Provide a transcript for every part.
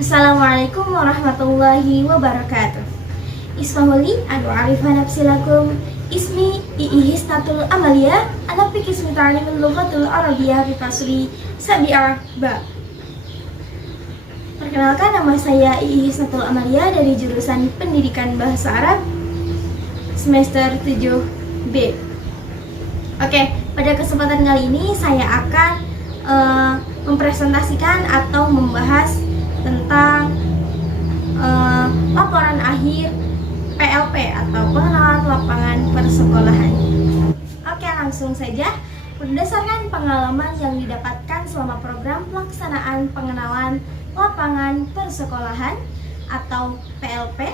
Assalamualaikum warahmatullahi wabarakatuh. Ismahuli anu arifan nafsilakum ismi Iihistatul Amalia anak pikismi ta'limul lughatul arabiyah fi fasli sabi'ah ba. Perkenalkan, nama saya Iihistatul Amalia dari jurusan Pendidikan Bahasa Arab semester 7B. Oke, pada kesempatan kali ini saya akan mempresentasikan atau membahas tentang laporan akhir PLP atau pengenalan lapangan persekolahan. Oke, langsung saja. Berdasarkan pengalaman yang didapatkan selama program pelaksanaan pengenalan lapangan persekolahan atau PLP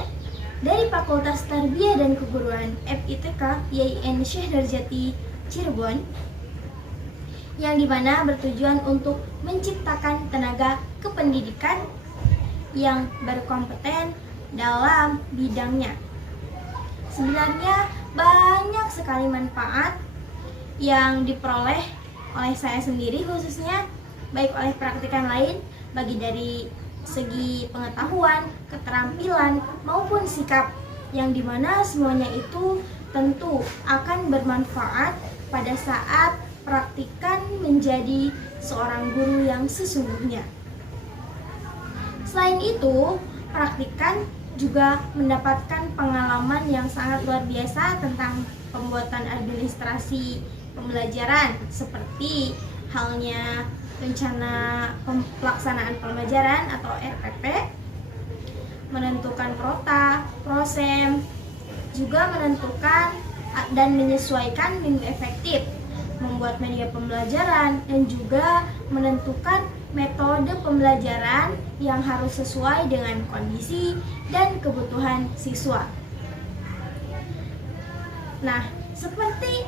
dari Fakultas Tarbiyah dan Keguruan FITK YIN Syekh Nurjati Cirebon, yang dimana bertujuan untuk menciptakan tenaga kependidikan yang berkompeten dalam bidangnya. Sebenarnya banyak sekali manfaat yang diperoleh oleh saya sendiri khususnya, baik oleh praktikan lain, bagi dari segi pengetahuan, keterampilan, maupun sikap, yang dimana semuanya itu tentu akan bermanfaat pada saat praktikan menjadi seorang guru yang sesungguhnya. Selain itu, praktikan juga mendapatkan pengalaman yang sangat luar biasa tentang pembuatan administrasi pembelajaran, seperti halnya rencana pelaksanaan pembelajaran atau RPP, menentukan prota, prosem, juga menentukan dan menyesuaikan minggu efektif, membuat media pembelajaran, dan juga menentukan metode pembelajaran yang harus sesuai dengan kondisi dan kebutuhan siswa. Nah, seperti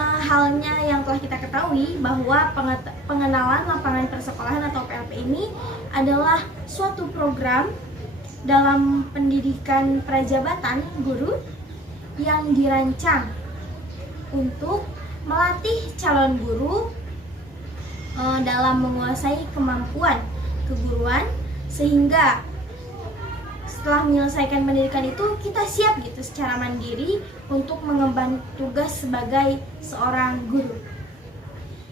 halnya yang telah kita ketahui bahwa pengenalan lapangan persekolahan atau PLP ini adalah suatu program dalam pendidikan prajabatan guru yang dirancang untuk melatih calon guru dalam menguasai kemampuan keguruan, sehingga setelah menyelesaikan pendidikan itu kita siap gitu secara mandiri untuk mengemban tugas sebagai seorang guru.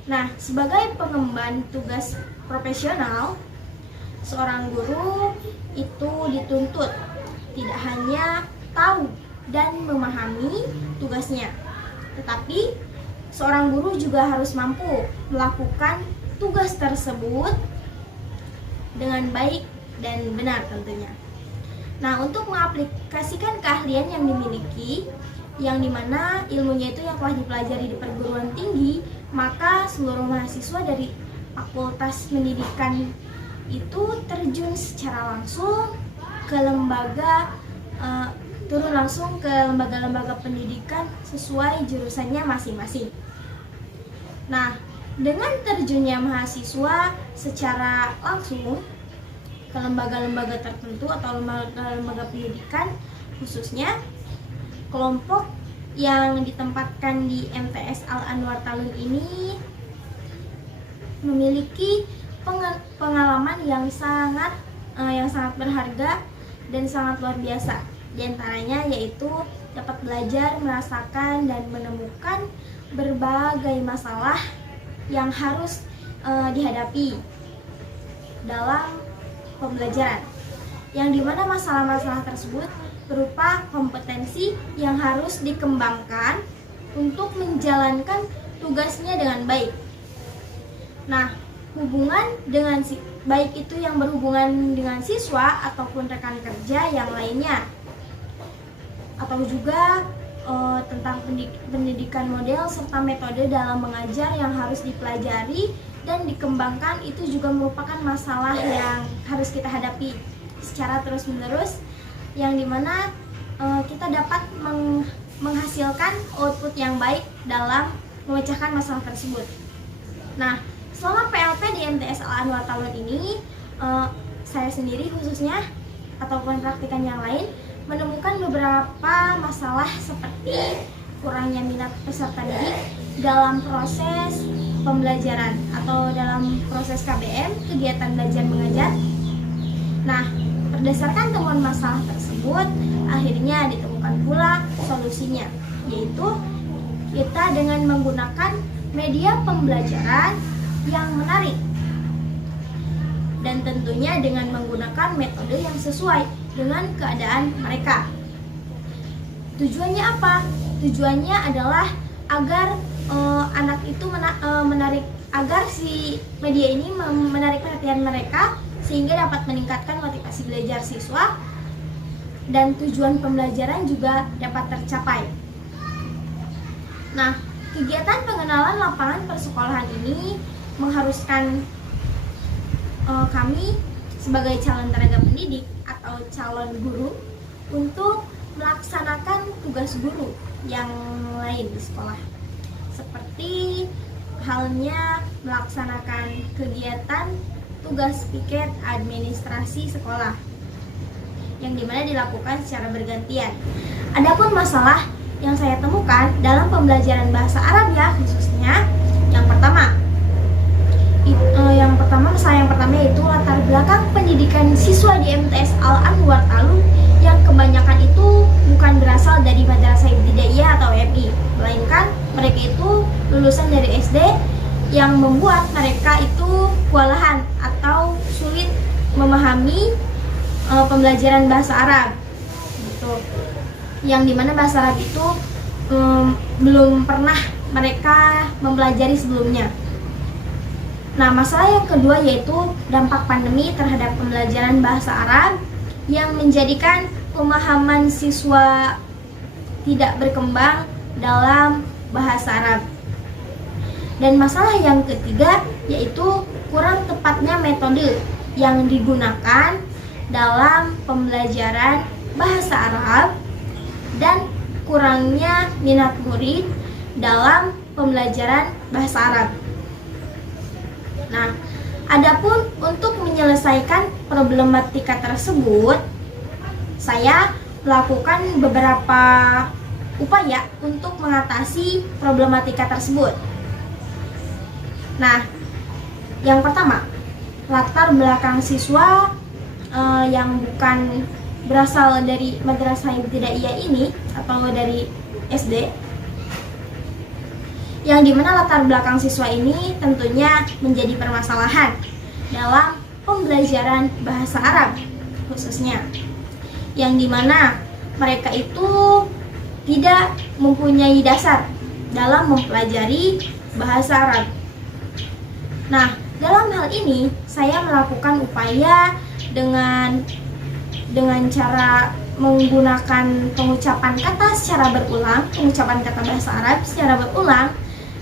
Nah, sebagai pengemban tugas profesional, seorang guru itu dituntut tidak hanya tahu dan memahami tugasnya, tetapi seorang guru juga harus mampu melakukan tugas tersebut dengan baik dan benar tentunya. Nah, untuk mengaplikasikan keahlian yang dimiliki, yang dimana ilmunya itu yang telah dipelajari di perguruan tinggi, maka seluruh mahasiswa dari Fakultas Pendidikan itu terjun secara langsung ke lembaga, turun langsung ke lembaga-lembaga pendidikan sesuai jurusannya masing-masing. Nah, dengan terjunnya mahasiswa secara langsung ke lembaga-lembaga tertentu atau lembaga-lembaga pendidikan, khususnya kelompok yang ditempatkan di MTS Al Anwar Talun ini memiliki pengalaman yang sangat berharga dan sangat luar biasa. Di antaranya yaitu dapat belajar, merasakan, dan menemukan berbagai masalah yang harus dihadapi dalam pembelajaran, yang dimana masalah-masalah tersebut berupa kompetensi yang harus dikembangkan untuk menjalankan tugasnya dengan baik. Nah, hubungan dengan baik itu yang berhubungan dengan siswa ataupun rekan kerja yang lainnya, atau juga tentang pendidikan model serta metode dalam mengajar yang harus dipelajari dan dikembangkan, itu juga merupakan masalah yang harus kita hadapi secara terus-menerus, yang dimana kita dapat menghasilkan output yang baik dalam memecahkan masalah tersebut. Nah, selama PLP di MTS Al Anwar Talun ini, saya sendiri khususnya ataupun praktikan yang lain menemukan beberapa masalah seperti kurangnya minat peserta didik dalam proses pembelajaran atau dalam proses KBM, kegiatan belajar mengajar. Nah, Berdasarkan temuan masalah tersebut, akhirnya ditemukan pula solusinya, yaitu kita dengan menggunakan media pembelajaran yang menarik dan tentunya dengan menggunakan metode yang sesuai dengan keadaan mereka. Tujuannya apa? Tujuannya adalah agar anak itu menarik, agar si media ini menarik perhatian mereka sehingga dapat meningkatkan motivasi belajar siswa dan tujuan pembelajaran juga dapat tercapai. Nah, kegiatan pengenalan lapangan persekolahan ini mengharuskan kami sebagai calon tenaga pendidik atau calon guru untuk melaksanakan tugas guru yang lain di sekolah, seperti halnya melaksanakan kegiatan tugas piket administrasi sekolah yang dimana dilakukan secara bergantian. Adapun masalah yang saya temukan dalam pembelajaran bahasa Arab ya khususnya, masalah yang pertama yaitu latar belakang pendidikan siswa di MTS Al-Anwar Talun yang kebanyakan itu bukan berasal dari Madrasah Ibtidaiyah atau MI, melainkan mereka itu lulusan dari SD yang membuat mereka itu kewalahan atau sulit memahami pembelajaran bahasa Arab gitu. Yang dimana bahasa Arab itu belum pernah mereka mempelajari sebelumnya. Nah, masalah yang kedua yaitu dampak pandemi terhadap pembelajaran bahasa Arab yang menjadikan pemahaman siswa tidak berkembang dalam bahasa Arab. Dan masalah yang ketiga yaitu kurang tepatnya metode yang digunakan dalam pembelajaran bahasa Arab dan kurangnya minat murid dalam pembelajaran bahasa Arab. Nah, adapun untuk menyelesaikan problematika tersebut, saya melakukan beberapa upaya untuk mengatasi problematika tersebut. Nah, yang pertama, latar belakang siswa yang bukan berasal dari Madrasah Ibtidaiyah ini atau dari SD, yang dimana latar belakang siswa ini tentunya menjadi permasalahan dalam pembelajaran bahasa Arab khususnya, yang dimana mereka itu tidak mempunyai dasar dalam mempelajari bahasa Arab. Nah, dalam hal ini saya melakukan upaya dengan cara menggunakan pengucapan kata secara berulang, pengucapan kata bahasa Arab secara berulang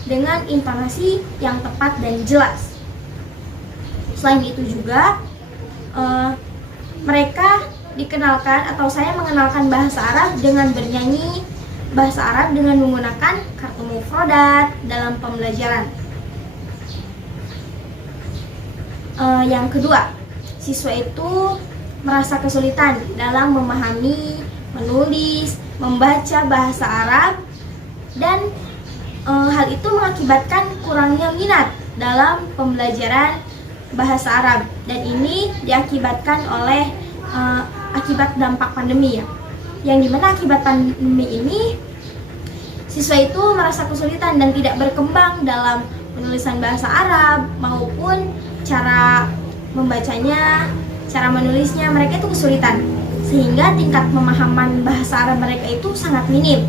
dengan intonasi yang tepat dan jelas. Selain itu juga mereka dikenalkan atau saya mengenalkan bahasa Arab dengan bernyanyi bahasa Arab dengan menggunakan kartu mufradat dalam pembelajaran. Yang kedua, siswa itu merasa kesulitan dalam memahami, menulis, membaca bahasa Arab dan hal itu mengakibatkan kurangnya minat dalam pembelajaran bahasa Arab, dan ini diakibatkan oleh akibat dampak pandemi ya. Yang dimana akibat pandemi ini siswa itu merasa kesulitan dan tidak berkembang dalam penulisan bahasa Arab maupun cara membacanya, cara menulisnya mereka itu kesulitan, sehingga tingkat pemahaman bahasa Arab mereka itu sangat minim.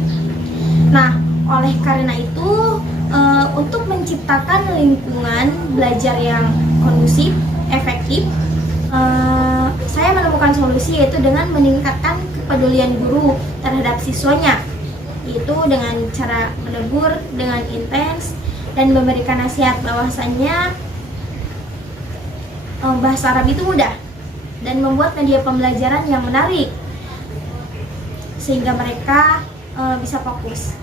Nah, oleh karena itu untuk menciptakan lingkungan belajar yang kondusif, efektif, saya menemukan solusi yaitu dengan meningkatkan kepedulian guru terhadap siswanya, yaitu dengan cara menegur dengan intens dan memberikan nasihat bahwasannya bahasa Arab itu mudah dan membuat media pembelajaran yang menarik sehingga mereka bisa fokus.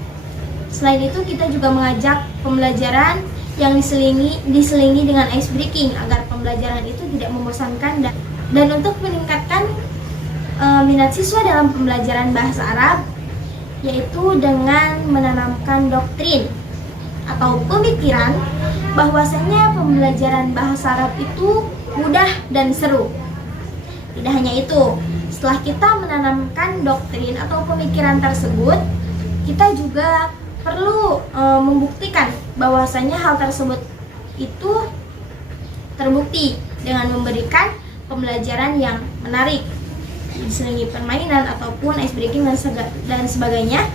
Selain itu kita juga mengajak pembelajaran yang diselingi dengan ice breaking agar pembelajaran itu tidak membosankan dan untuk meningkatkan minat siswa dalam pembelajaran bahasa Arab yaitu dengan menanamkan doktrin atau pemikiran bahwasanya pembelajaran bahasa Arab itu mudah dan seru. Tidak hanya itu, setelah kita menanamkan doktrin atau pemikiran tersebut, kita juga perlu membuktikan bahwasanya hal tersebut itu terbukti dengan memberikan pembelajaran yang menarik, diselingi permainan ataupun ice breaking dan sebagainya,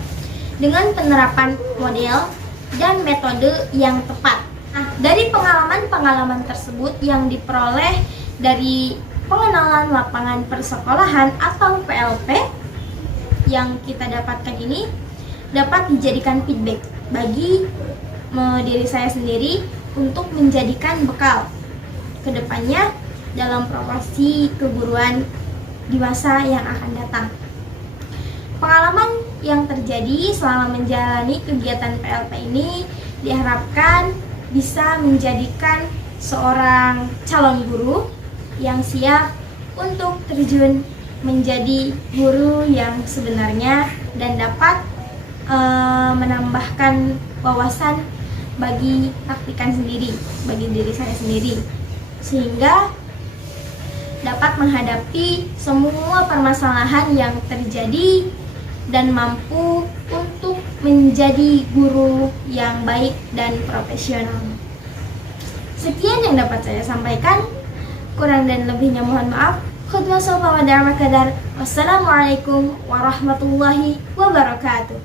dengan penerapan model dan metode yang tepat. Nah, dari pengalaman-pengalaman tersebut yang diperoleh dari pengenalan lapangan persekolahan atau PLP yang kita dapatkan ini dapat dijadikan feedback bagi diri saya sendiri untuk menjadikan bekal kedepannya dalam profesi keguruan di masa yang akan datang. Pengalaman yang terjadi selama menjalani kegiatan PLP ini diharapkan bisa menjadikan seorang calon guru yang siap untuk terjun menjadi guru yang sebenarnya dan dapat menambahkan wawasan bagi praktikan sendiri, bagi diri saya sendiri, sehingga dapat menghadapi semua permasalahan yang terjadi dan mampu untuk menjadi guru yang baik dan profesional. Sekian yang dapat saya sampaikan. Kurang dan lebihnya mohon maaf. Khutbah sofa wa da'ama kadar. Wassalamualaikum warahmatullahi wabarakatuh.